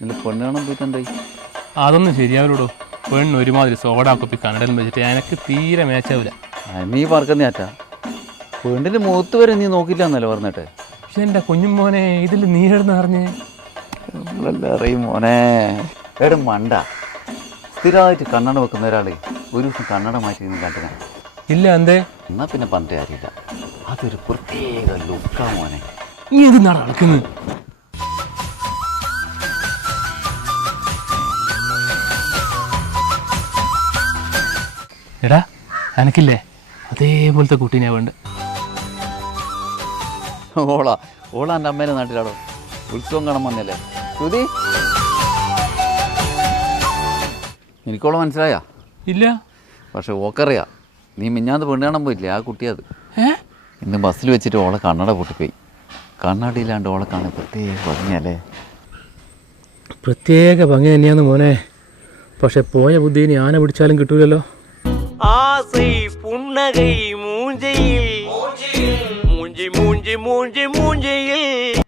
എന്നിട്ട് പെണ്ണ് കാണാൻ പോയിട്ട് എന്തായി അതൊന്നും ശരിയാവില്ലടോ. പെണ്ണ് ഒരുമാതിരി സോഡാ കുപ്പി കണ്ണടലും വെച്ചിട്ട് എനിക്ക് തീരെ മേച്ചാവില്ല. നീ പറക്കുന്ന ആറ്റാ പെണ്ണിന്റെ മുഖത്ത് വരെ നീ നോക്കില്ല എന്നല്ലേ പറഞ്ഞിട്ട്? പക്ഷെ എന്റെ കുഞ്ഞുമോനെ ഇതിൽ നീ എഴുന്ന് അറിഞ്ഞ്? അറിയും മോനെ. എവിടെ മണ്ട. സ്ഥിരമായിട്ട് കണ്ണട വെക്കുന്ന ഒരാൾ ഒരു ദിവസം കണ്ണട മാറ്റി നീ കണ്ടിനെ ഇല്ല എന്തേ? എന്നാ പിന്നെ പറഞ്ഞിട്ട് കാര്യമില്ല. അതൊരു പ്രത്യേക ലുക്കാ മോനെ. നീ എന്തിനാണ് അളക്കുന്നത്? എടാ അനക്കില്ലേ? അതേപോലത്തെ കുട്ടീനെ വേണ്ട. ഓളാ ഓളാ എന്റെ അമ്മേനെ നാട്ടിലാടോ. ഉത്സവം കാണാൻ വന്നല്ലേ? ശ്രുതി? എനിക്കോളെ മനസ്സിലായാ? ഇല്ല. പക്ഷെ ഓക്കറിയാ. നീ മിഞ്ഞാന്ന് പെണ്ണ് കാണാൻ പോയില്ലേ ആ കുട്ടിയത്? അത് ഇന്ന് ബസ്സിൽ വെച്ചിട്ട് ഓളെ കണ്ണട പൊട്ടിപ്പോയി. കണ്ണടയില്ലാണ്ട് ഓളെ കാണാൻ പ്രത്യേക ഭംഗിയല്ലേ? പ്രത്യേക ഭംഗി തന്നെയാന്ന് മോനെ. പക്ഷെ പോയ ബുദ്ധി ഇനി ആന പിടിച്ചാലും കിട്ടൂലല്ലോ. ஆசை புன்னகை மூஞ்சையில். மூஞ்சி மூஞ்சி மூஞ்சி மூஞ்சியில்.